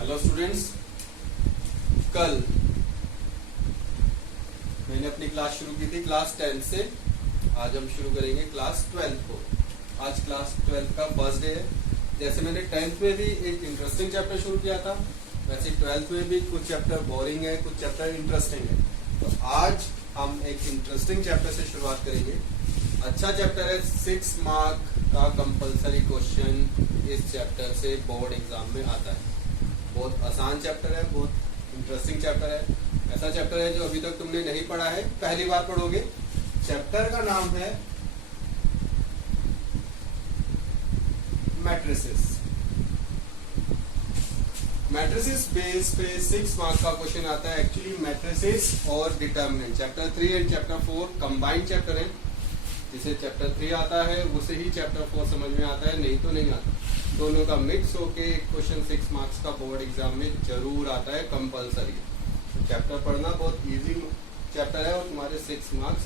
Hello students, कल मैंने अपनी क्लास शुरू की थी क्लास 10 से। आज हम शुरू करेंगे क्लास 12 को। आज क्लास 12 का फर्स्ट डे है। जैसे मैंने 10th में भी एक इंटरेस्टिंग चैप्टर शुरू किया था, वैसे 12th में भी कुछ चैप्टर बोरिंग है, कुछ चैप्टर इंटरेस्टिंग है। तो आज हम एक इंटरेस्टिंग चैप्टर से शुरुआत करेंगे। अच्छा चैप्टर है, 6 मार्क का कंपलसरी क्वेश्चन इस चैप्टर से बोर्ड एग्जाम में आता है। बहुत आसान चैप्टर है, बहुत इंटरेस्टिंग चैप्टर है। ऐसा चैप्टर है जो अभी तक तुमने नहीं पढ़ा है, पहली बार पढ़ोगे। चैप्टर का नाम है मैट्रिसेस। मैट्रिसेस बेस पे 6 मार्क का क्वेश्चन आता है। एक्चुअली मैट्रिसेस और determinant chapter 3 and chapter 4 combined chapter है। जिसे चैप्टर 3 आता है उसे ही चैप्टर 4 समझ में आता है, नहीं तो नहीं आता। दोनों का मिक्स होके क्वेश्चन 6 मार्क्स का बोर्ड एग्जाम में जरूर आता है, कंपलसरी। तो चैप्टर पढ़ना बहुत इजी चैप्टर है और तुम्हारे 6 मार्क्स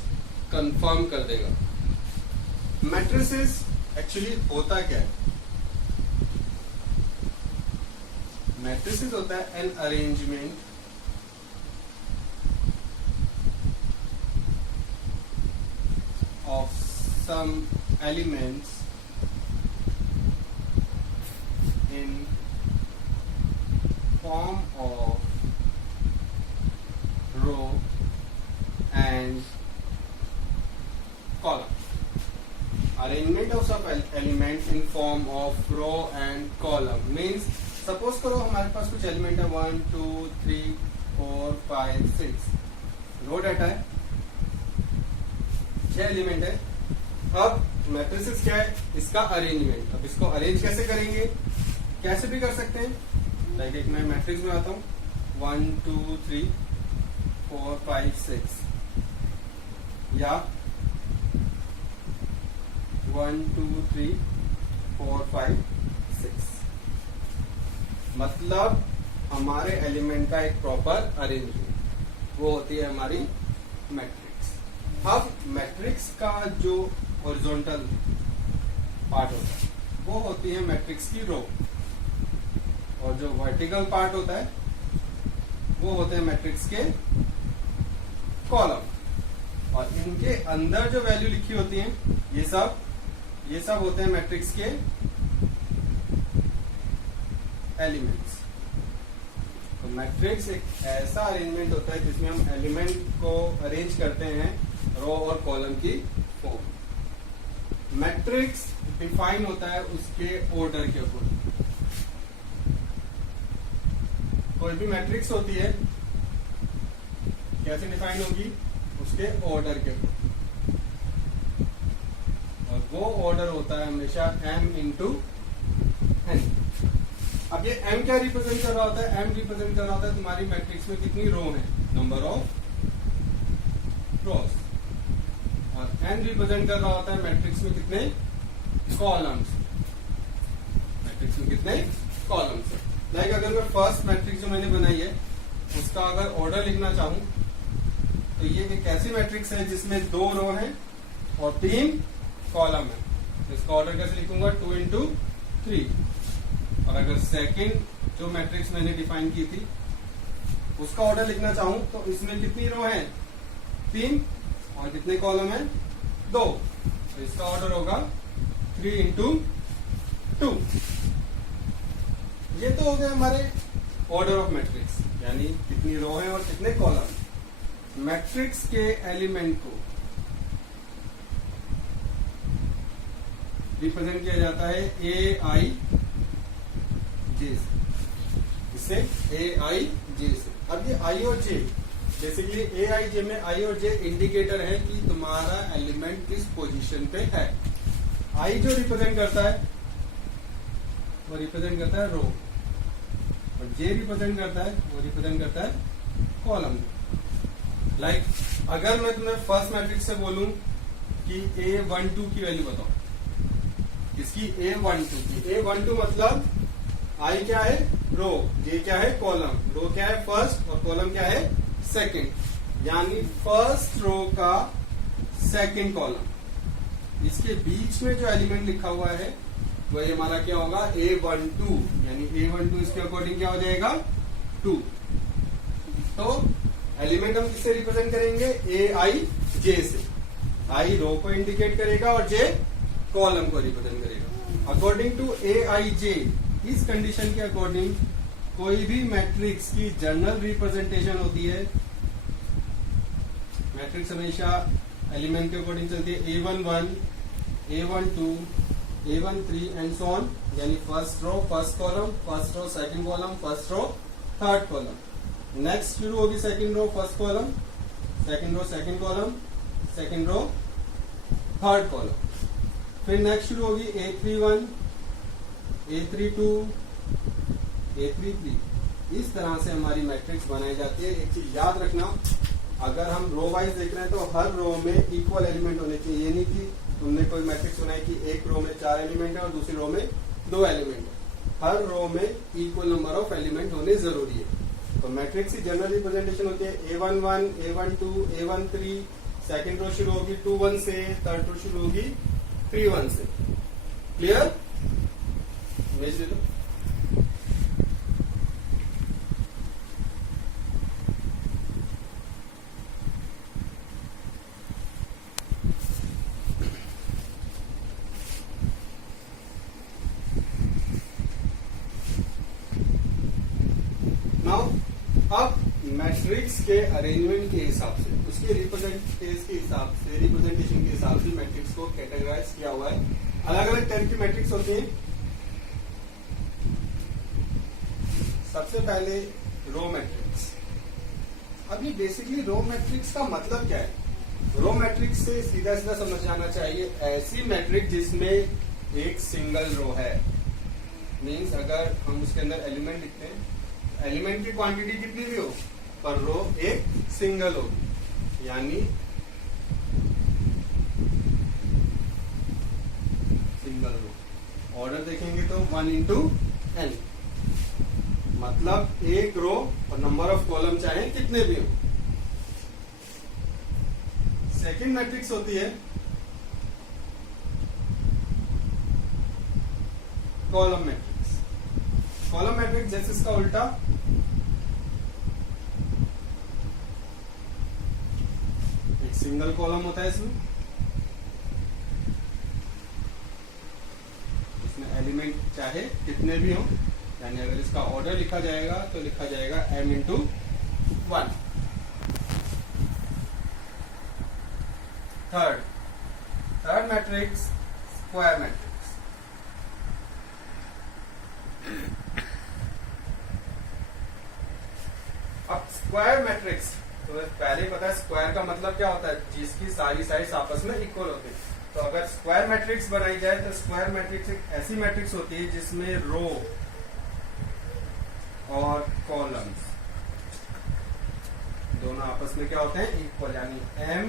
कंफर्म कर देगा। मैट्रिसेस एक्चुअली होता क्या है? मैट्रिसेस होता है an arrangement of some elements in form of row and column. Arrangement of some elements in form of row and column means suppose करो हमारे पास कुछ एलिमेंट है 1 2 3 4 5 6 रो डाटा है, 6 एलिमेंट है। अब मैट्रिसेस क्या है? इसका अरेंजमेंट। अब इसको अरेंज कैसे करेंगे? कैसे भी कर सकते हैं। लाइक एक मैं मैट्रिक्स में आता हूं 1 2 3 4 5 6 या 1 2 3 4 5 6, मतलब हमारे एलिमेंट का एक प्रॉपर अरेंजमेंट, वो होती है हमारी मैट्रिक्स। अब मैट्रिक्स का जो हॉरिजॉन्टल पार्ट होता है वो होती है मैट्रिक्स की रो, और जो वर्टिकल पार्ट होता है वो होते हैं मैट्रिक्स के कॉलम। और इनके अंदर जो वैल्यू लिखी होती है ये सब होते हैं मैट्रिक्स के एलिमेंट्स। तो मैट्रिक्स एक ऐसा अरेंजमेंट होता है जिसमें हम एलिमेंट को अरेंज करते हैं रो और कॉलम की फॉर्म। मैट्रिक्स डिफाइन होता है उसके ऑर्डर के ऊपर। कोई भी मैट्रिक्स होती है कैसे डिफाइन होगी? उसके ऑर्डर के ऊपर, और वो ऑर्डर होता है हमेशा m इंटू n। अब ये m क्या रिप्रेजेंट कर रहा होता है? m रिप्रेजेंट कर रहा होता है तुम्हारी मैट्रिक्स में कितनी रो है, नंबर ऑफ रोज, और n रिप्रेजेंट कर रहा होता है मैट्रिक्स में कितने कॉलम्स, मैट्रिक्स में कितने कॉलम्स है। लाइक अगर मैं फर्स्ट मैट्रिक्स जो मैंने बनाई है उसका अगर ऑर्डर लिखना चाहूं तो ये एक ऐसी मैट्रिक्स है जिसमें 2 रो है और 3 कॉलम है। इसका ऑर्डर कैसे लिखूंगा? 2 इंटू 3। और अगर सेकंड जो मैट्रिक्स मैंने डिफाइन की थी उसका ऑर्डर लिखना चाहूं तो इसमें कितनी रो है? 3, और कितने कॉलम है? 2। तो इसका ऑर्डर होगा 3 इंटू 2। ये तो हो गए हमारे ऑर्डर ऑफ मैट्रिक्स, यानी कितनी रो है और कितने कॉलम। मैट्रिक्स के एलिमेंट को रिप्रेजेंट किया जाता है ए आई जे से, इससे ए आई जे से। अब ये आई और जे बेसिकली ए आई जे में आई और जे इंडिकेटर है कि तुम्हारा एलिमेंट किस पोजीशन पे है। आई जो रिप्रेजेंट करता है वो रिप्रेजेंट करता है रो, और जे रिप्रेजेंट करता है वो रिप्रेजेंट करता है कॉलम। लाइक अगर मैं तुम्हें फर्स्ट मैट्रिक्स से बोलूं कि A12 की वैल्यू बताओ, इसकी A12 की, A12 मतलब आई क्या है? रो, जे क्या है? कॉलम। रो क्या है? फर्स्ट, और कॉलम क्या है? सेकंड, यानी फर्स्ट रो का सेकंड कॉलम। इसके बीच में जो एलिमेंट लिखा हुआ है वही हमारा क्या होगा A12, यानी A12 इसके अकॉर्डिंग क्या हो जाएगा 2। तो एलिमेंट हम किससे रिप्रेजेंट करेंगे Aij से। I रो को इंडिकेट करेगा और J कॉलम को रिप्रेजेंट करेगा। अकॉर्डिंग टू Aij, इस कंडीशन के अकॉर्डिंग कोई भी मैट्रिक्स की जनरल रिप्रेजेंटेशन होती है। मैट्रिक्स हमेशा एलिमेंट के अकॉर्डिंग चलती है A11, A12, A13 and so on, यानी first row first column, first row second column, first row third column. Next शुरू होगी second row first column, second row second column, second row third column. फिर next शुरू होगी A31, A32, A33। इस तरह से हमारी मैट्रिक्स बनाई जाती है। एक चीज याद रखना, अगर हम रो वाइज देख रहे हैं तो हर रो में इक्वल एलिमेंट होने चाहिए। ये नहीं कि तुमने कोई मैट्रिक्स बनाई कि एक रो में 4 एलिमेंट है और दूसरी रो में 2 एलिमेंट है। हर रो में इक्वल नंबर ऑफ एलिमेंट होने जरूरी है। तो मैट्रिक्स की जनरल रिप्रेजेंटेशन होती है A11, A12, A13। Second row शुरू होगी 21 से, थर्ड रो शुरू होगी 31 से। क्लियर? इमेज दे दो। अब मैट्रिक्स के अरेंजमेंट के हिसाब से, उसके रिप्रेजेंटेशन के हिसाब से मैट्रिक्स को कैटेगराइज किया हुआ है। अलग अलग टाइप की मैट्रिक्स होती हैं। सबसे पहले रो मैट्रिक्स। अब ये बेसिकली रो मैट्रिक्स का मतलब क्या है? रो मैट्रिक्स से सीधा सीधा समझ जाना चाहिए ऐसी मैट्रिक्स जिसमें एक सिंगल रो है। मीन्स अगर हम उसके अंदर एलिमेंट लिखते हैं, एलिमेंट की क्वांटिटी कितनी भी हो पर रो एक सिंगल होगी, यानी सिंगल रो। ऑर्डर देखेंगे तो 1 into n, मतलब एक रो और नंबर ऑफ कॉलम चाहे कितने भी हो। सेकंड मैट्रिक्स होती है कॉलम मैट्रिक्स। कॉलम मैट्रिक्स जैसे इसका उल्टा, एक सिंगल कॉलम होता है इसमें एलिमेंट चाहे कितने भी हो, यानी अगर इसका ऑर्डर लिखा जाएगा तो लिखा जाएगा m into 1। Third matrix square matrix. अब स्क्वायर मैट्रिक्स तो पहले ही पता है स्क्वायर का मतलब क्या होता है, जिसकी सारी साइड्स आपस में इक्वल होती है। तो अगर स्क्वायर मैट्रिक्स बनाई जाए तो स्क्वायर मैट्रिक्स एक ऐसी मैट्रिक्स होती है जिसमें रो और कॉलम्स दोनों आपस में क्या होते हैं इक्वल, यानी m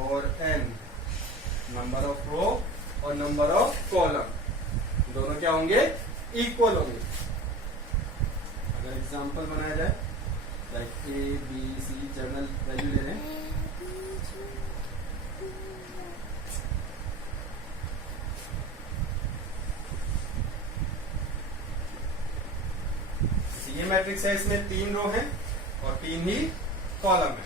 और n, नंबर ऑफ रो और नंबर ऑफ कॉलम दोनों क्या होंगे इक्वल होंगे। अगर एग्जांपल बनाया जाए like A B C general value ले लें, ये मैट्रिक्स है, इसमें 3 रो है और 3 ही कॉलम है।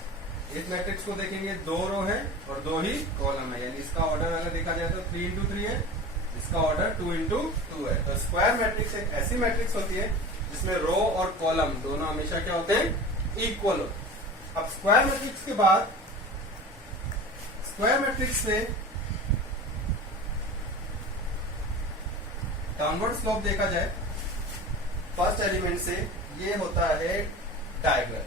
इस मैट्रिक्स को देखेंगे 2 रो है और 2 ही कॉलम है, यानी इसका ऑर्डर अगर देखा जाए तो 3 into 3 है, इसका ऑर्डर 2 into 2 है। तो स्क्वायर मैट्रिक्स एक ऐसी मैट्रिक्स होती है जिसमें रो और कॉलम दोनों हमेशा क्या होते हैं इक्वल हो। अब स्क्वायर मैट्रिक्स के बाद स्क्वायर मैट्रिक्स में डाउनवर्ड स्लोप देखा जाए फर्स्ट एलिमेंट से, ये होता है डायगोनल।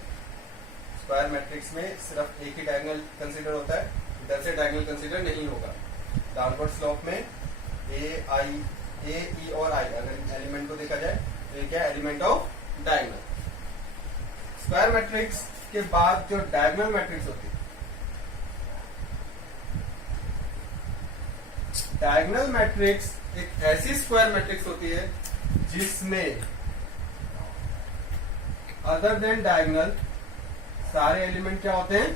स्क्वायर मैट्रिक्स में सिर्फ एक ही डायगोनल कंसीडर होता है, इधर से डायगोनल कंसीडर नहीं होगा। डाउनवर्ड स्लोप में ए ई और आई अगर एलिमेंट को देखा जाए तो ये क्या element of diagonal. Square matrix के बाद जो डायगोनल मैट्रिक्स होती है, डायगोनल मैट्रिक्स एक ऐसी स्क्वायर मैट्रिक्स होती है जिसमें अदर देन डायगोनल सारे एलिमेंट क्या होते हैं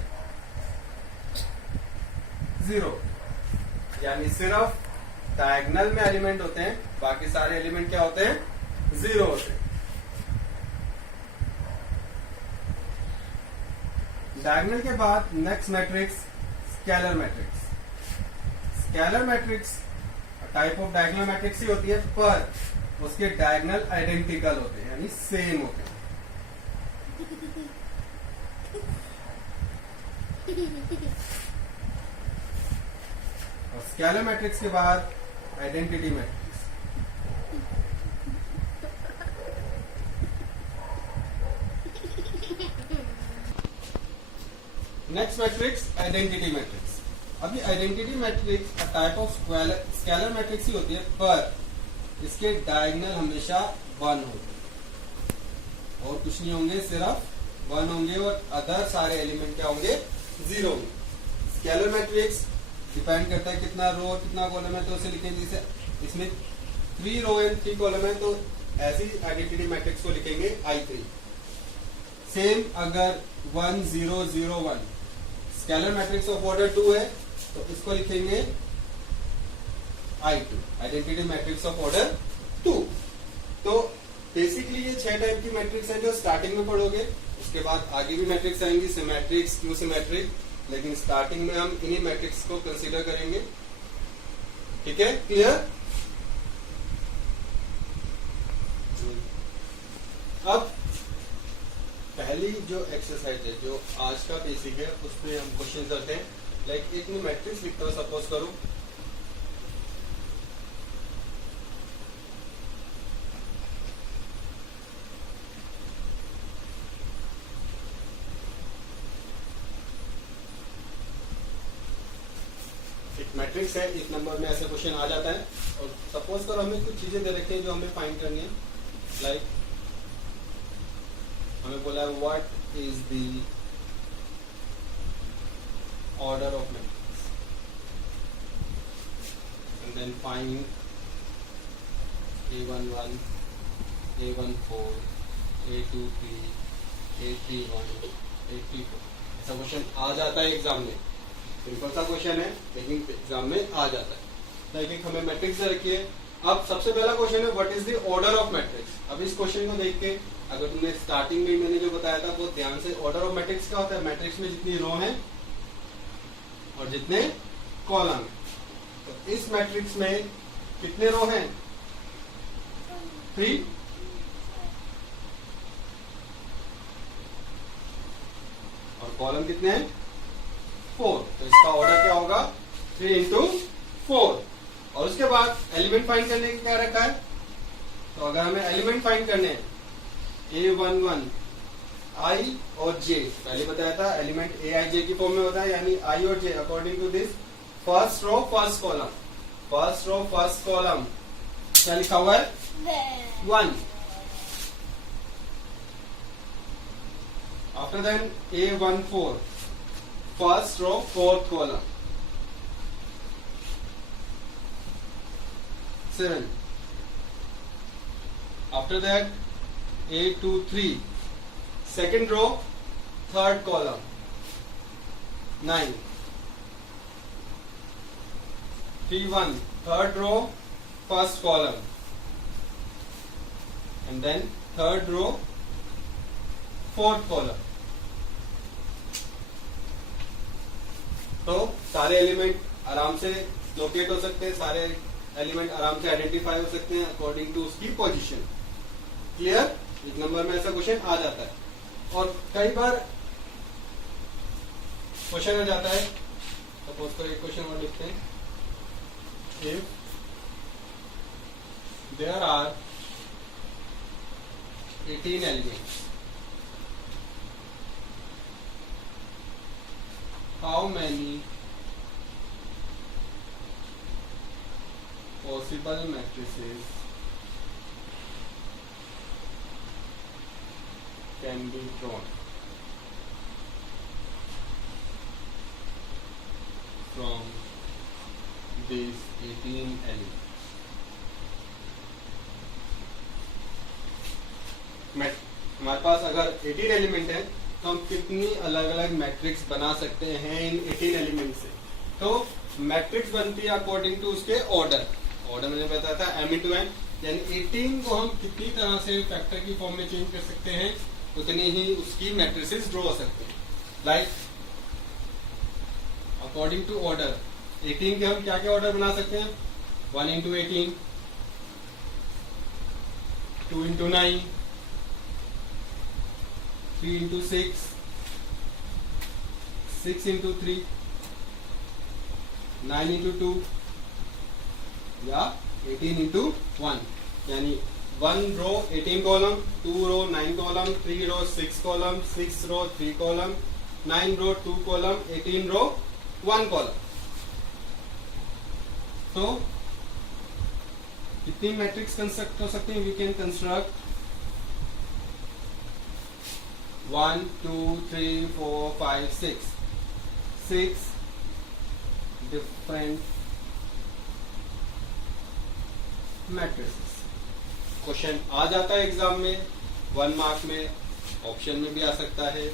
0, यानी सिर्फ डायगोनल में एलिमेंट होते हैं, बाकी सारे एलिमेंट क्या होते हैं? 0 होते हैं। डायगोनल के बाद next matrix scalar matrix. Scalar matrix type of diagonal matrix ही होती है, पर उसके डायगोनल आइडेंटिकल होते हैं, यानी सेम होते हैं। और स्केलर मैट्रिक्स के बाद identity matrix. Next matrix identity matrix. अभी identity matrix type of scalar matrix ही होती है, पर इसके डायगोनल हमेशा 1 होते हैं और कुछ नहीं होंगे, सिर्फ 1 होंगे और अदर सारे एलिमेंट क्या होंगे? 0 होंगे। स्केलर मैट्रिक्स डिपेंड करता है कितना रो और कितना कॉलम है, तो उसे लिखेंगे जैसे इसमें 3 रो एंड 3 कॉलम है, तो ऐसी आइडेंटिटी मैट्रिक्स को लिखेंगे I3। सेम अगर 1 0 0 1 स्केलर मैट्रिक्स ऑफ ऑर्डर 2 है, तो इसको लिखेंगे I2, identity matrix of order 2। तो बेसिकली ये 6 टाइप की मैट्रिक्स है जो स्टार्टिंग में पढ़ोगे। उसके बाद आगे भी मैट्रिक्स आएंगी, सिमेट्रिक, स्क्यू सिमेट्रिक, लेकिन स्टार्टिंग में हम इन्हीं मैट्रिक्स को कंसीडर करेंगे। ठीक है, क्लियर? अब पहली जो एक्सरसाइज है, जो आज का बेसिक है, उसमें हम क्वेश्चन करते हैं। लाइक एक मैं मैट्रिक्स लिखता हूं, सपोज करूं एक मैट्रिक्स है, इस नंबर में ऐसा क्वेश्चन आ जाता है, और सपोज करो हमें कुछ चीजें दे रखी हैं जो हमें फाइंड करनी है। लाइक हमें बोला है what is the order of matrix and then find A11 A14 A23 A31 A34। ऐसा क्वेश्चन आ जाता है एग्जाम में। सिंपल सा क्वेश्चन है, लेकिन एग्जाम में आ जाता है। लेकिन हमें मैट्रिक्स दे रखी है। अब सबसे पहला क्वेश्चन है what is the order of matrix. अब इस क्वेश्चन को देख के अगर तुमने स्टार्टिंग में मैंने जो बताया था वो ध्यान से, ऑर्डर ऑफ मैट्रिक्स क्या होता है? मैट्रिक्स में जितनी रो हैं और जितने कॉलम हैं। तो इस मैट्रिक्स में कितने रो हैं? 3। और कॉलम कितने हैं? 4। तो इसका ऑर्डर क्या होगा? 3 into 4। और उसके बाद एलिमेंट फाइंड करने की क्या रखा है? तो अगर हमें एलिमेंट फाइंड करने हैं A11 I और J, पहले बताया था एलिमेंट AIJ की फॉर्म में होता है, यानी I और J according to this first row first column. First row first column क्या लिखा हुआ है? 1। After then A14 first row fourth column 7। After that A23 second row third column 9। 31 third row first column and then third row fourth column। तो सारे element आराम से locate हो सकते हैं, सारे एलिमेंट आराम से आइडेंटिफाई हो सकते हैं अकॉर्डिंग टू उसकी पोजीशन। क्लियर? एक नंबर में ऐसा क्वेश्चन आ जाता है। और कई बार क्वेश्चन आ जाता है, सपोज करो एक क्वेश्चन और लिखते हैं, if there are 18 elements, how many possible matrices can be drawn from these 18 elements। हमारे पास अगर 18 एलिमेंट है तो हम कितनी अलग अलग मैट्रिक्स बना सकते हैं इन 18 एलिमेंट से? तो मैट्रिक्स बनती है अकॉर्डिंग टू उसके ऑर्डर। ऑर्डर मैंने बताया था m इंटू n, यानी 18 को हम कितनी तरह से फैक्टर की फॉर्म में चेंज कर सकते हैं, उतनी ही उसकी मैट्रिसेस ड्रॉ हो सकते हैं. लाइक अकॉर्डिंग टू ऑर्डर 18 के हम क्या क्या ऑर्डर बना सकते हैं, 1 into 18, 2 into 9, 3 into 6, 6 into 3, 9 into 2 या 18 इंटू 1. यानी 1 row 18 column, 2 row 9 column, 3 row 6 column, 6 row 3 column, 9 row 2 column, 18 row 1 column. तो कितनी मैट्रिक्स कंस्ट्रक्ट हो सकते हैं, we can construct 1 2 3 4 5 6 different matrices. Question आ जाता है एग्जाम में, 1 मार्क में, ऑप्शन में भी आ सकता है,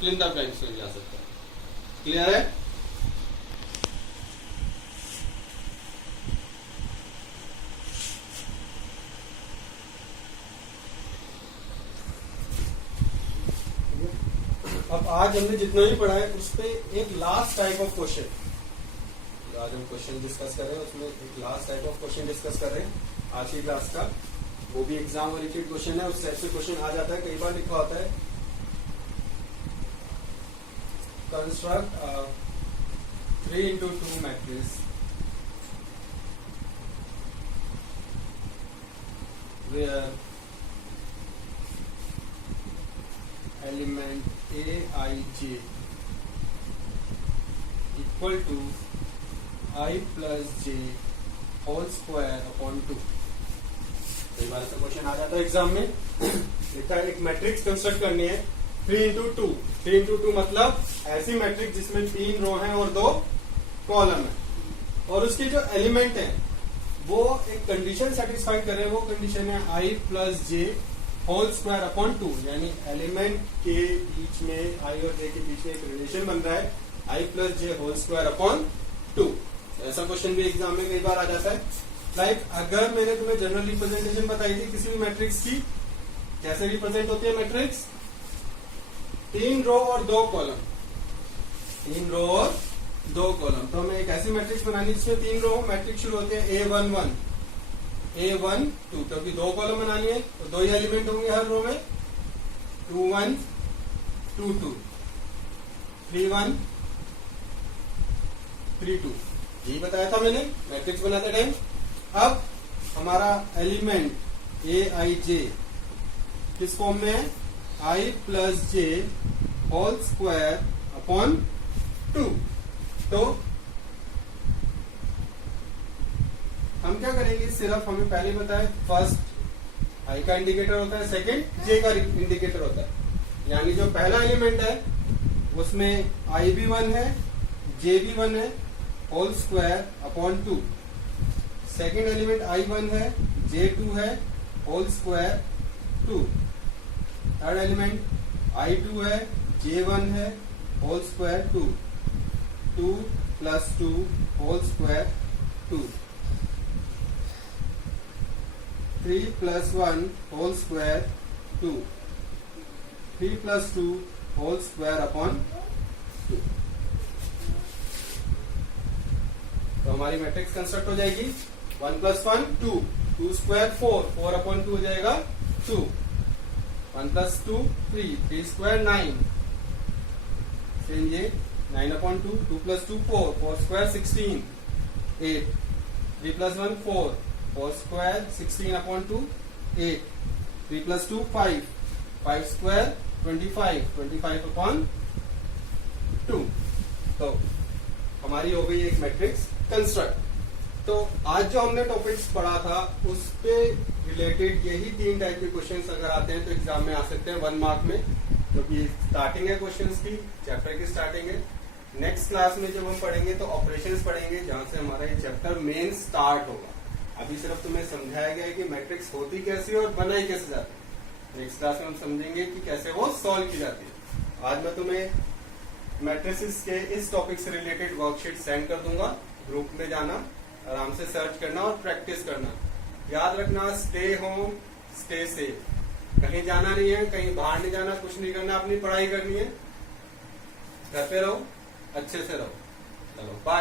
फिल इन द ब्लैंक्स में भी आ सकता है. क्लियर है? अब आज हमने जितना भी पढ़ा है उस पे एक लास्ट टाइप ऑफ क्वेश्चन, आज हम क्वेश्चन डिस्कस कर रहे हैं उसमें एक last type of question discuss कर रहे हैं आज की क्लास का. वो भी एग्जाम ओरिएंटेड क्वेश्चन है, उस टाइप से क्वेश्चन आ जाता है, कई बार लिखा होता है construct 3 into 2 matrix where element aij equal to I plus j whole square upon 2. कई बार ऐसा क्वेश्चन आ जाता है एग्जाम में. लिखा है एक मैट्रिक्स कंस्ट्रक्ट करनी है 3 इंटू 2. 3 इंटू 2 मतलब ऐसी मैट्रिक्स जिसमें 3 रो हैं और 2 कॉलम है, और उसके जो एलिमेंट है वो एक कंडीशन सेटिस्फाई कर रहे हैं. वो कंडीशन है I plus J whole square upon 2. यानी एलिमेंट के बीच में I और J के बीच में एक रिलेशन बन रहा है I plus J whole square upon 2. ऐसा क्वेश्चन भी एग्जाम में कई बार आ जाता है. लाइक अगर मैंने तुम्हें जनरल रिप्रेजेंटेशन बताई थी किसी भी मैट्रिक्स की, कैसे रिप्रेजेंट होती है मैट्रिक्स, 3 रो और 2 कॉलम, 3 रो और 2 कॉलम. तो हमें एक ऐसी मैट्रिक्स बनानी जिसमें 3 रो, मैट्रिक्स शुरू होते हैं A11 A1 2, क्योंकि 2 कॉलम बनानी है तो 2 ही एलिमेंट होंगे हर रो में. 2 1 2 2, 3 1 3 2. यही बताया था मैंने मैट्रिक्स बनाते टाइम. अब हमारा एलिमेंट ए आई जे किस फॉर्म में है, I plus J whole square upon 2. तो हम क्या करेंगे, सिर्फ हमें पहले बताया फर्स्ट I का इंडिकेटर होता है, सेकंड J का इंडिकेटर होता है. यानी जो पहला एलिमेंट है उसमें I भी 1 है, J भी 1 है, whole square upon 2. Second element I1 है, J2 है, whole square 2. Third element I2 है, J1 है, whole square 2. 2 plus 2 whole square 2. 3 plus 1 whole square 2. 3 plus 2 whole square upon 2. तो हमारी मैट्रिक्स कंस्ट्रक्ट हो जाएगी 1 प्लस 1 2, 2 स्क्वायर 4, 4 अपॉन 2 हो जाएगा 2. 1 प्लस 2 3, 3 स्क्वायर 9, ये 9 upon 2, 2 plus 2 4, 4 square 16 8. 3 plus 1 4, 4 square 16 upon 2 8. 3 plus 2 5, 5 square 25, 25 upon 2. तो हमारी हो गई एक मैट्रिक्स कंस्ट्रक्ट. तो आज जो हमने टॉपिक्स पढ़ा था उस पे रिलेटेड यही 3 टाइप के क्वेश्चंस अगर आते हैं तो एग्जाम में आ सकते हैं 1 मार्क में, क्योंकि स्टार्टिंग है क्वेश्चंस की, चैप्टर की स्टार्टिंग है. नेक्स्ट क्लास में जब हम पढ़ेंगे तो ऑपरेशंस पढ़ेंगे, जहां से हमारा ये चैप्टर मेन स्टार्ट होगा. अभी सिर्फ तुम्हें समझाया गया है कि मैट्रिक्स होती कैसी और बनाई कैसे जाती है. नेक्स्ट क्लास में हम समझेंगे कि कैसे वो सॉल्व की जाती है. आज मैं तुम्हें मैट्रिसेस के इस टॉपिक से रिलेटेड वर्कशीट सेंड कर दूंगा, ग्रुप में जाना आराम से सर्च करना और प्रैक्टिस करना। याद रखना, स्टे होम स्टे सेफ। कहीं जाना नहीं है, कहीं बाहर नहीं जाना, कुछ नहीं करना, अपनी पढ़ाई करनी है, घर पे रहो, अच्छे से रहो। चलो बाय।